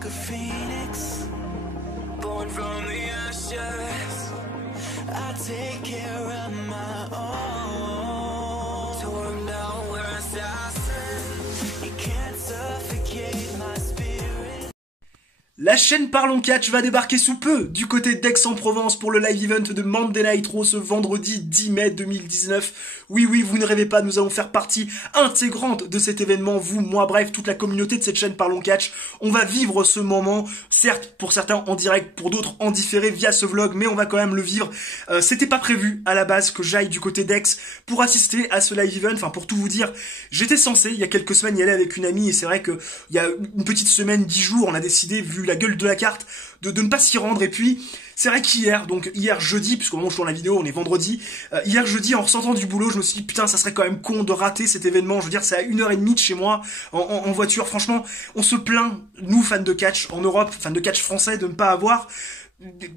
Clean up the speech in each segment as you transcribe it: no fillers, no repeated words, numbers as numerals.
like a phoenix, born from the ashes. I take care of my own. Torn down where assassin, you can't suffocate my spirit. La chaîne Parlons Catch va débarquer sous peu du côté d'Aix-en-Provence pour le live event de Monday Night Raw ce vendredi 10 mai 2019. Oui, vous ne rêvez pas, nous allons faire partie intégrante de cet événement, vous, moi, bref, toute la communauté de cette chaîne Parlons Catch. On va vivre ce moment, certes, pour certains en direct, pour d'autres en différé via ce vlog, mais on va quand même le vivre. C'était pas prévu à la base que j'aille du côté d'Aix pour assister à ce live event. Enfin, pour tout vous dire, j'étais censé, il y a quelques semaines, y aller avec une amie, et c'est vrai que il y a une petite semaine, 10 jours, on a décidé, vu la gueule de la carte, de ne pas s'y rendre. Et puis c'est vrai qu'hier, donc hier jeudi, puisqu'au moment où je tourne la vidéo on est vendredi, hier jeudi en ressortant du boulot je me suis dit putain ça serait quand même con de rater cet événement. Je veux dire c'est à 1h30 de chez moi en voiture. Franchement on se plaint, nous fans de catch en Europe, fans de catch français, de ne pas avoir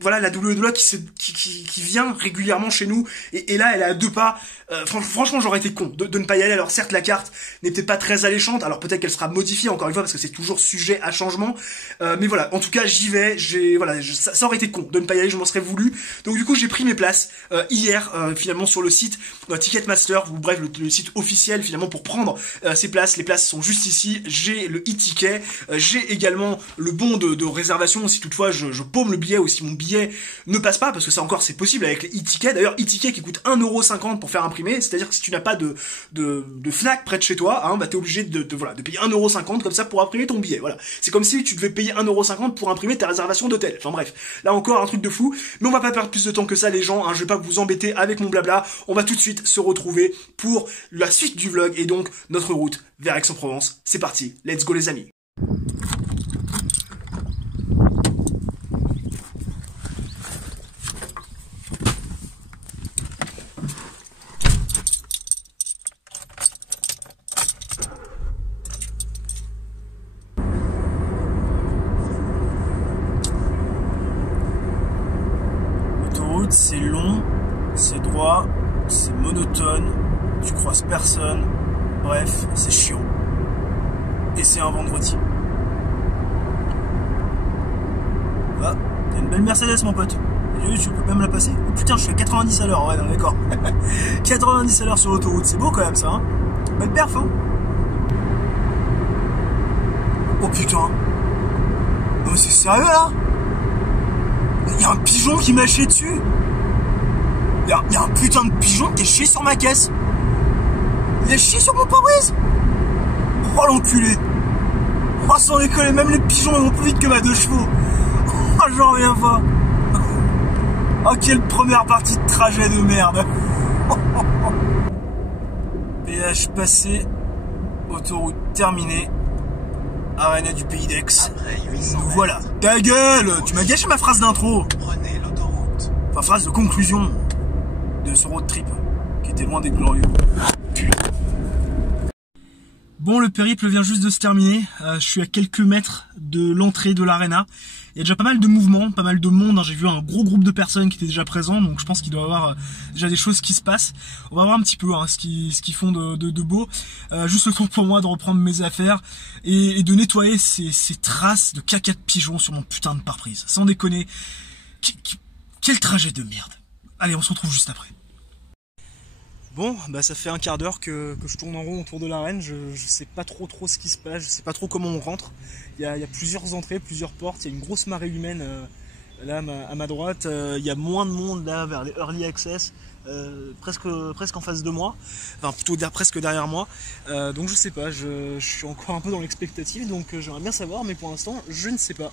voilà la WWE qui vient régulièrement chez nous, et là elle est à 2 pas. Franchement j'aurais été con de ne pas y aller. Alors certes la carte n'est peut-être pas très alléchante, alors peut-être qu'elle sera modifiée encore une fois parce que c'est toujours sujet à changement, mais voilà, en tout cas j'y vais. Ça aurait été con de ne pas y aller, je m'en serais voulu. Donc du coup j'ai pris mes places hier finalement sur le site Ticketmaster, ou bref le site officiel finalement pour prendre ces places. Les places sont juste ici, j'ai le e-ticket, j'ai également le bon de réservation si toutefois je paume le billet ou si mon billet ne passe pas, parce que ça encore c'est possible avec les e-tickets. D'ailleurs e-ticket qui coûte 1,50 € pour faire imprimer, c'est-à-dire que si tu n'as pas de Fnac près de chez toi, hein, bah t'es obligé de payer 1,50 € comme ça pour imprimer ton billet. Voilà, c'est comme si tu devais payer 1,50 € pour imprimer ta réservation d'hôtel. Enfin bref, là encore un truc de fou, mais on va pas perdre plus de temps que ça les gens, hein, je vais pas vous embêter avec mon blabla. On va tout de suite se retrouver pour la suite du vlog et donc notre route vers Aix-en-Provence. C'est parti, let's go les amis. C'est long, c'est droit, c'est monotone, tu croises personne, bref, c'est chiant. Et c'est un vendredi. Ah, t'as une belle Mercedes mon pote. Tu peux même la passer. Oh putain, je suis à 90 à l'heure, ouais non d'accord. 90 à l'heure sur l'autoroute, c'est beau quand même ça, hein. Belle perf, hein. Oh putain. Non mais c'est sérieux là? Il y a un pigeon qui m'a chié dessus. Il y a un putain de pigeon qui est chié sur ma caisse. Il a chié sur mon pare-brise. Oh l'enculé. Oh sans déconner, même les pigeons vont plus vite que ma 2 chevaux. Oh j'en reviens pas. Oh quelle première partie de trajet de merde. Péage passé, autoroute terminée. Arena du pays d'Aix. Voilà. Ta gueule. Tu m'as gâché ma phrase d'intro. Prenez l'autoroute. Enfin phrase de conclusion de ce road trip qui était loin des glorieux. Bon, le périple vient juste de se terminer. Je suis à quelques mètres de l'entrée de l'arena. Il y a déjà pas mal de mouvements, pas mal de monde, hein. J'ai vu un gros groupe de personnes qui étaient déjà présents, donc je pense qu'il doit y avoir déjà des choses qui se passent. On va voir un petit peu hein, ce qu'ils font de beau. Juste le temps pour moi de reprendre mes affaires et de nettoyer ces traces de caca de pigeon sur mon putain de pare-brise. Sans déconner, quel trajet de merde. Allez, on se retrouve juste après. Bon, bah ça fait un quart d'heure que je tourne en rond autour de l'arène. Je sais pas trop ce qui se passe, je sais pas trop comment on rentre. Il y a plusieurs entrées, plusieurs portes, il y a une grosse marée humaine là à ma droite. Il y a moins de monde là vers les Early Access, presque en face de moi, enfin plutôt presque derrière moi. Donc je sais pas, je suis encore un peu dans l'expectative, donc j'aimerais bien savoir, mais pour l'instant je ne sais pas.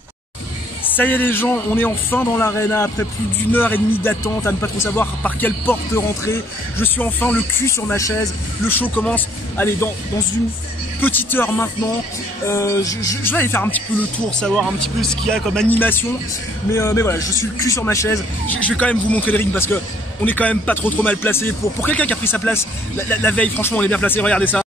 Ça y est les gens, on est enfin dans l'arena après plus d'1h30 d'attente à ne pas trop savoir par quelle porte rentrer. Je suis enfin le cul sur ma chaise, le show commence, allez dans une petite heure maintenant. Je vais aller faire un petit peu le tour, savoir un petit peu ce qu'il y a comme animation, mais voilà, je suis le cul sur ma chaise. Je vais quand même vous montrer le ring parce que on est quand même pas trop mal placé pour quelqu'un qui a pris sa place la veille. Franchement on est bien placé, regardez ça.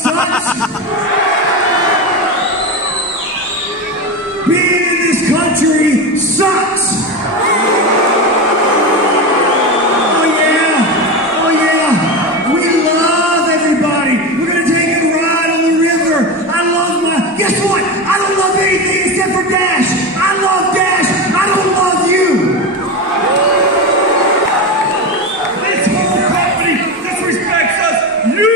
sucks? Being in this country sucks! Oh yeah, we love everybody. We're gonna take a ride on the river. I love guess what? I don't love anything except for Dash. I love Dash, I don't love you. This whole company disrespects us. You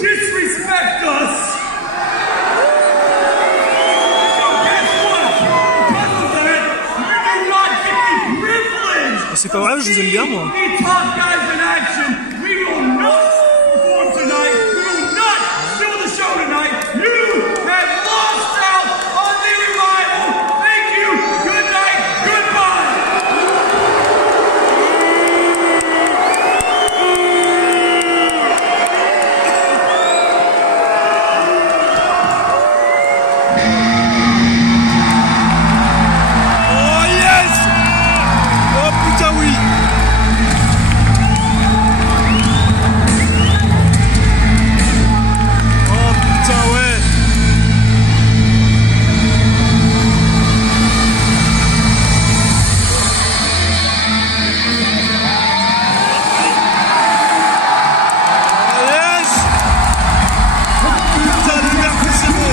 disrespect us. So guess what? Because of that, we do not get the privilege. C'est pas vrai, je vous aime bien moi. The top guys in action. We will not perform tonight. We will not steal the show tonight. You have lost out on the revival. Thank you. Good night. Goodbye. Oh yes! Oh putain oui! Oh putain ouais! Oh yes! Putain de merde que c'est beau!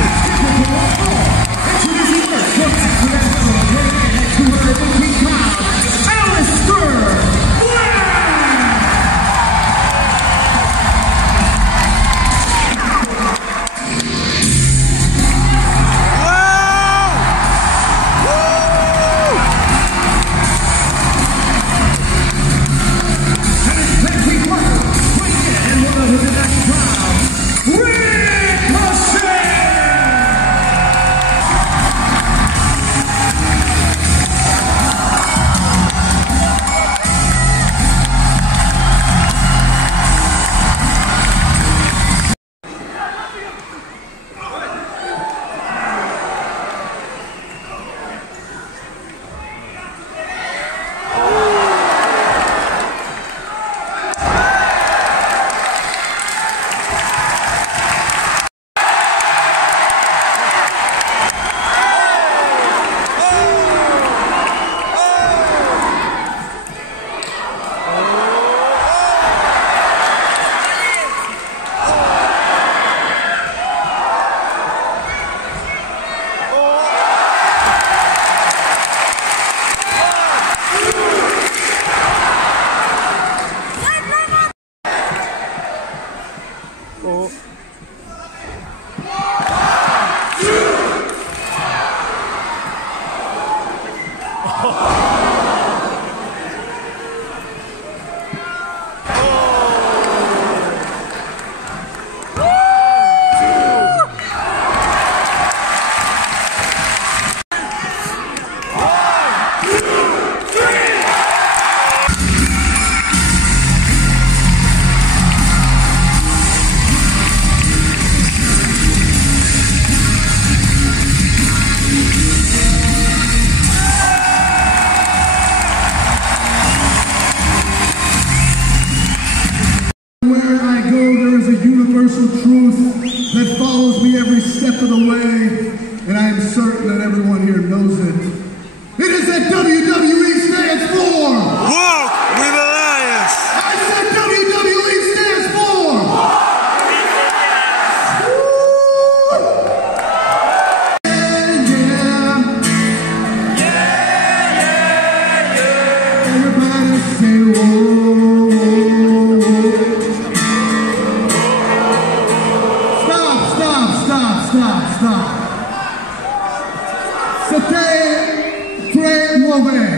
that follows me every step of the way, and I am certain that everyone here knows it. It is that WWE stands for Walk with Elias! I said WWE stands for Everybody say whoa. Stop. C'était très mauvais.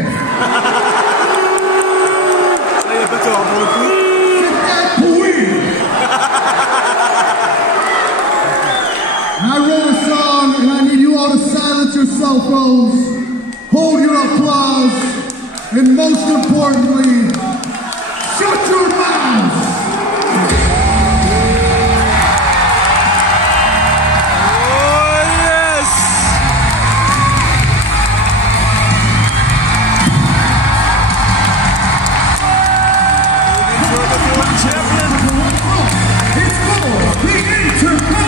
Il n'y a pas tort pour le coup. C'était pourri. I wrote a song and I need you all to silence your cell phones, hold your applause, and most importantly, shut your mouths. It's for the Intercontinental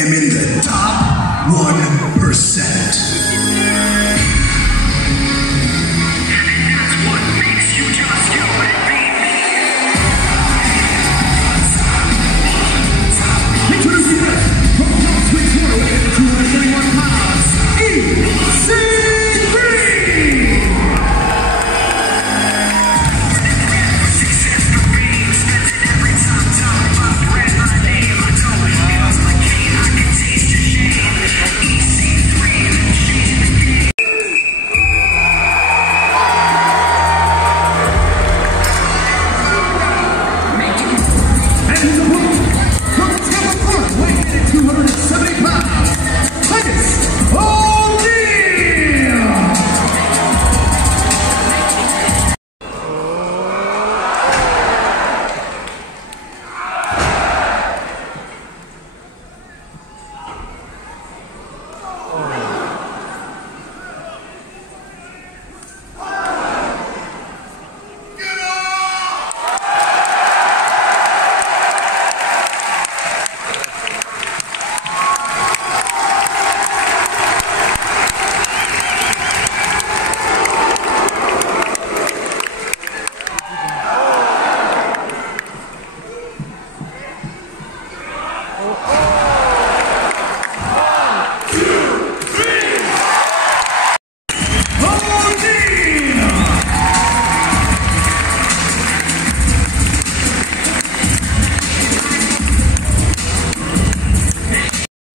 am in the top 1%.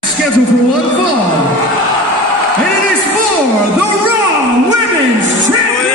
Scheduled for one fall, and it is for the Raw Women's Championship.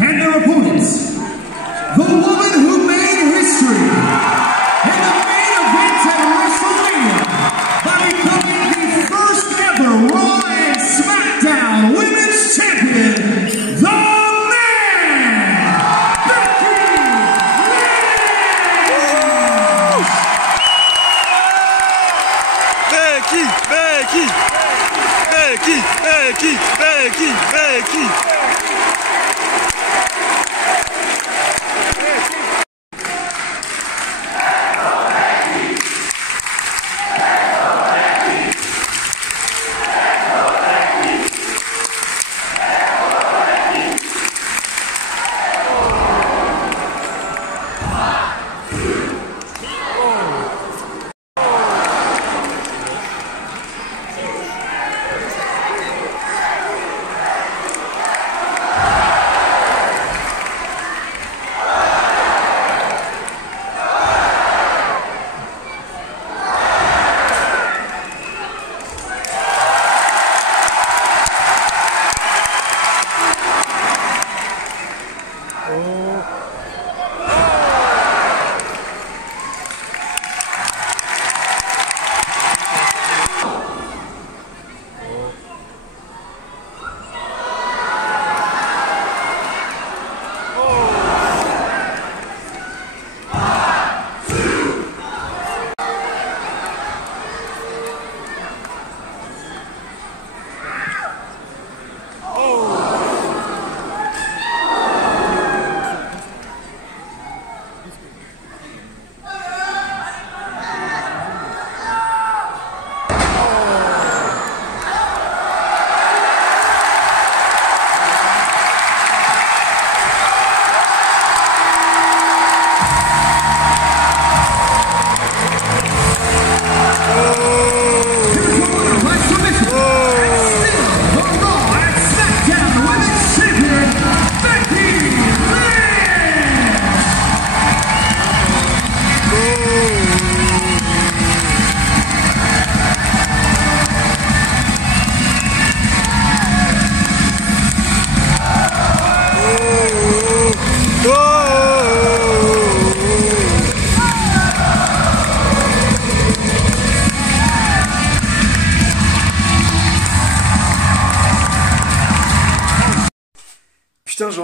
And their opponents, the woman who made history in the main event at WrestleMania by becoming the first ever Raw and SmackDown Women's Champion, The Man, Becky Becky.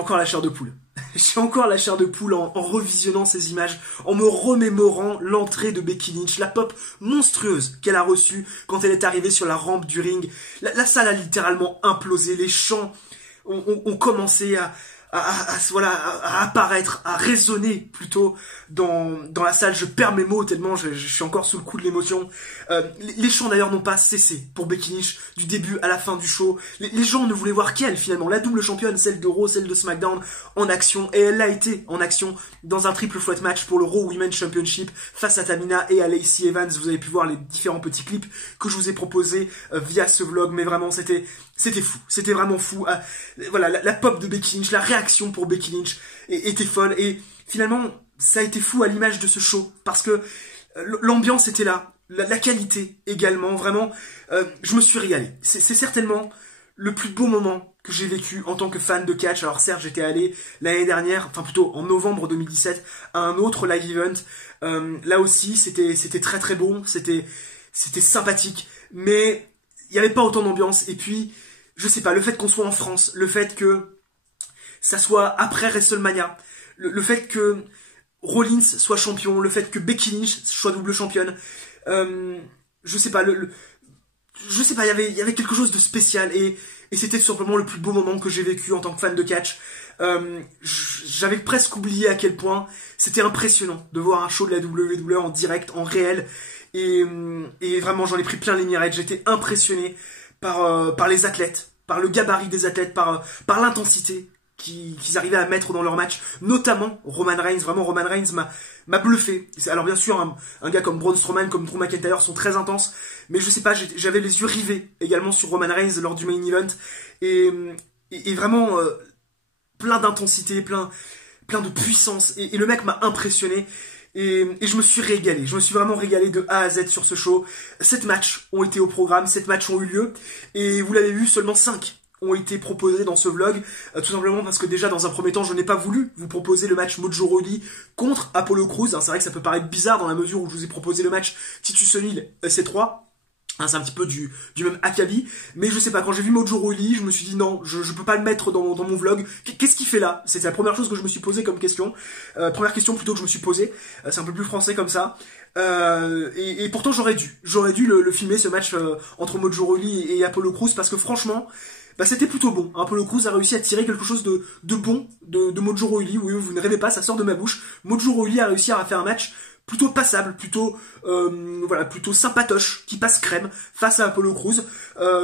encore la chair de poule. J'ai encore la chair de poule en revisionnant ces images, en me remémorant l'entrée de Becky Lynch, la pop monstrueuse qu'elle a reçue quand elle est arrivée sur la rampe du ring. La salle a littéralement implosé, les chants ont commencé à apparaître, à résonner plutôt dans la salle. Je perds mes mots tellement je suis encore sous le coup de l'émotion. Les chants d'ailleurs n'ont pas cessé pour Becky Lynch du début à la fin du show. Les gens ne voulaient voir qu'elle finalement, la double championne, celle de Raw, celle de SmackDown, en action, et elle a été en action dans un triple threat match pour le Raw Women's Championship face à Tamina et à Lacey Evans. Vous avez pu voir les différents petits clips que je vous ai proposés via ce vlog, mais vraiment c'était fou, c'était vraiment fou. Voilà, la pop de Becky Lynch, la réaction pour Becky Lynch était folle, et finalement ça a été fou à l'image de ce show, parce que l'ambiance était là, la qualité également, vraiment, je me suis régalé. C'est certainement le plus beau moment que j'ai vécu en tant que fan de catch. Alors certes, j'étais allé l'année dernière, enfin plutôt en novembre 2017, à un autre live event, là aussi c'était très très bon, c'était sympathique, mais il n'y avait pas autant d'ambiance. Et puis, je sais pas, le fait qu'on soit en France, le fait que ça soit après WrestleMania, le fait que Rollins soit champion, le fait que Becky Lynch soit double championne, je sais pas, je sais pas, il y avait quelque chose de spécial, et c'était tout simplement le plus beau moment que j'ai vécu en tant que fan de catch. J'avais presque oublié à quel point c'était impressionnant de voir un show de la WWE en direct, en réel, et vraiment j'en ai pris plein les mirettes. J'étais impressionné par les athlètes, par le gabarit des athlètes, par l'intensité qu'ils arrivaient à mettre dans leur match, notamment Roman Reigns. Vraiment, Roman Reigns m'a bluffé. Alors bien sûr, un gars comme Braun Strowman, comme Drew McIntyre sont très intenses, mais je sais pas, j'avais les yeux rivés également sur Roman Reigns lors du main event, et vraiment plein d'intensité, plein de puissance, et le mec m'a impressionné, et je me suis régalé. Je me suis vraiment régalé de A à Z sur ce show. 7 matchs ont été au programme, 7 matchs ont eu lieu, et vous l'avez vu, seulement 5 ont été proposés dans ce vlog, tout simplement parce que déjà dans un premier temps je n'ai pas voulu vous proposer le match Mojo Rawley contre Apollo Crews. C'est vrai que ça peut paraître bizarre dans la mesure où je vous ai proposé le match Titus O'Neil C3, c'est un petit peu du même acabit, mais je sais pas, quand j'ai vu Mojo Rawley, je me suis dit non, je peux pas le mettre dans mon vlog. Qu'est-ce qu'il fait là? C'était la première chose que je me suis posée comme question, première question plutôt que je me suis posée, c'est un peu plus français comme ça, et pourtant j'aurais dû le filmer, ce match entre Mojo Rawley et Apollo Crews, parce que franchement, c'était plutôt bon. Apollo Crews a réussi à tirer quelque chose de bon de Mojo Rawley. Oui, vous ne rêvez pas, ça sort de ma bouche. Mojo Rawley a réussi à faire un match plutôt passable, plutôt sympatoche, qui passe crème face à Apollo Crews.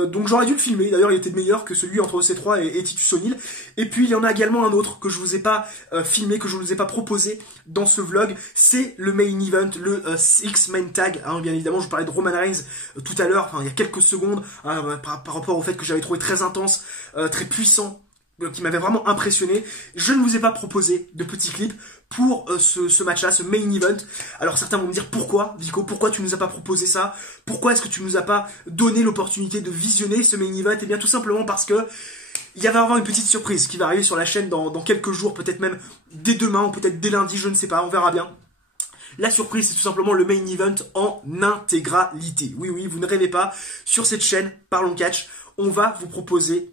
Donc j'aurais dû le filmer. D'ailleurs, il était meilleur que celui entre C3 et Titus O'Neil. Et puis il y en a également un autre que je vous ai pas filmé, que je vous ai pas proposé dans ce vlog. C'est le main event, le Six-Man Tag. Bien évidemment, je vous parlais de Roman Reigns tout à l'heure, il y a quelques secondes, par rapport au fait que j'avais trouvé très intense, très puissant, qui m'avait vraiment impressionné. Je ne vous ai pas proposé de petits clips pour ce match-là, ce main event. Alors certains vont me dire pourquoi, Vico, pourquoi tu nous as pas proposé ça? Pourquoi est-ce que tu nous as pas donné l'opportunité de visionner ce main event? Eh bien tout simplement parce que il va y avoir une petite surprise qui va arriver sur la chaîne dans quelques jours, peut-être même dès demain ou peut-être dès lundi, je ne sais pas, on verra bien. La surprise, c'est tout simplement le main event en intégralité. Oui, vous ne rêvez pas, sur cette chaîne, Parlons Catch, on va vous proposer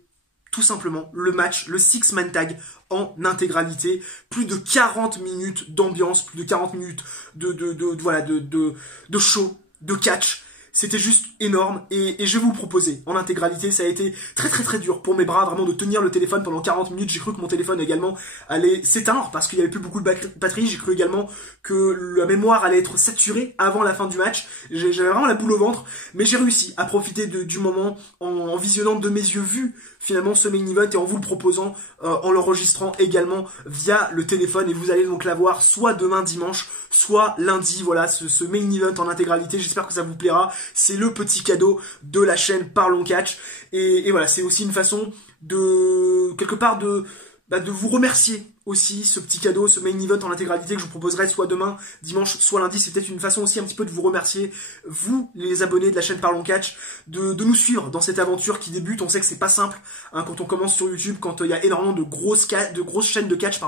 tout simplement le match, le Six-Man Tag en intégralité. Plus de 40 minutes d'ambiance, plus de 40 minutes de show, de catch. C'était juste énorme, et je vais vous le proposer en intégralité. Ça a été très très très dur pour mes bras, vraiment, de tenir le téléphone pendant 40 minutes. J'ai cru que mon téléphone également allait s'éteindre parce qu'il n'y avait plus beaucoup de batterie. J'ai cru également que la mémoire allait être saturée avant la fin du match. J'avais vraiment la boule au ventre, mais j'ai réussi à profiter du moment en visionnant de mes yeux vus finalement ce main event, et en vous le proposant, en l'enregistrant également via le téléphone. Et vous allez donc l'avoir soit demain dimanche, soit lundi. Voilà, ce main event en intégralité. J'espère que ça vous plaira. C'est le petit cadeau de la chaîne Parlons Catch, et voilà, c'est aussi une façon de quelque part de vous remercier aussi ce petit cadeau, ce main event en intégralité que je vous proposerai soit demain, dimanche, soit lundi. C'est peut-être une façon aussi un petit peu de vous remercier, vous les abonnés de la chaîne Parlons Catch, de nous suivre dans cette aventure qui débute. On sait que c'est pas simple hein, quand on commence sur YouTube, quand il y a énormément de grosses chaînes de catch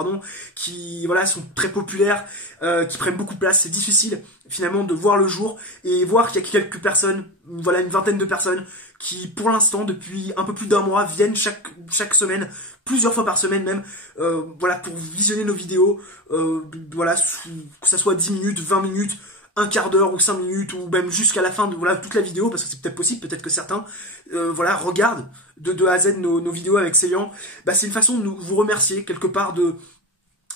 qui voilà sont très populaires, qui prennent beaucoup de place. C'est difficile finalement de voir le jour et voir qu'il y a quelques personnes, voilà une vingtaine de personnes qui pour l'instant depuis un peu plus d'un mois viennent chaque semaine, plusieurs fois par semaine même, voilà pour visionner nos vidéos, voilà que ça soit 10 minutes, 20 minutes, un quart d'heure ou 5 minutes ou même jusqu'à la fin de voilà toute la vidéo, parce que c'est peut-être possible, peut-être que certains voilà regardent de A à Z nos vidéos avec Célian. Bah, c'est une façon de vous remercier quelque part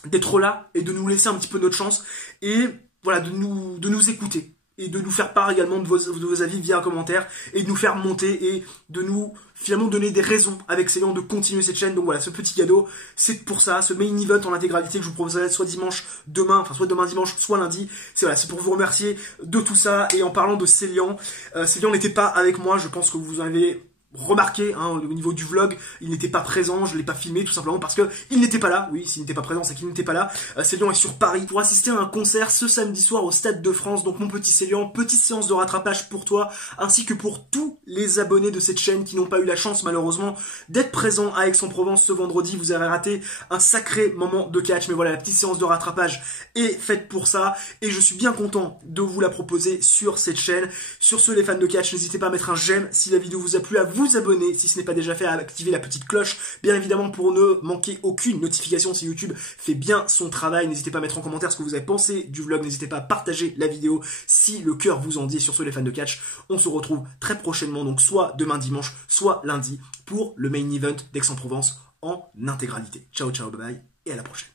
d'être là et de nous laisser un petit peu notre chance et voilà de nous écouter et de nous faire part également de vos avis via un commentaire et de nous faire monter et de nous finalement donner des raisons avec Célian de continuer cette chaîne. Donc voilà, ce petit cadeau, c'est pour ça, ce main event en intégralité que je vous proposerai soit demain dimanche, soit lundi. C'est pour vous remercier de tout ça. Et en parlant de Célian, Célian n'était pas avec moi, je pense que vous en avez remarqué hein, au niveau du vlog, il n'était pas présent, je l'ai pas filmé tout simplement parce que il n'était pas là. Oui, s'il n'était pas présent, c'est qu'il n'était pas là. Célian est sur Paris pour assister à un concert ce samedi soir au Stade de France. Donc mon petit Célian, petite séance de rattrapage pour toi, ainsi que pour tous les abonnés de cette chaîne qui n'ont pas eu la chance malheureusement d'être présents à Aix-en-Provence ce vendredi. Vous avez raté un sacré moment de catch, mais voilà, la petite séance de rattrapage est faite pour ça et je suis bien content de vous la proposer sur cette chaîne. Sur ce, les fans de catch, n'hésitez pas à mettre un j'aime si la vidéo vous a plu, à vous abonner si ce n'est pas déjà fait, à activer la petite cloche bien évidemment pour ne manquer aucune notification si YouTube fait bien son travail. N'hésitez pas à mettre en commentaire ce que vous avez pensé du vlog, n'hésitez pas à partager la vidéo si le cœur vous en dit. Sur ce, les fans de catch, on se retrouve très prochainement, donc soit demain dimanche, soit lundi pour le main event d'Aix-en-Provence en intégralité. Ciao ciao, bye bye et à la prochaine.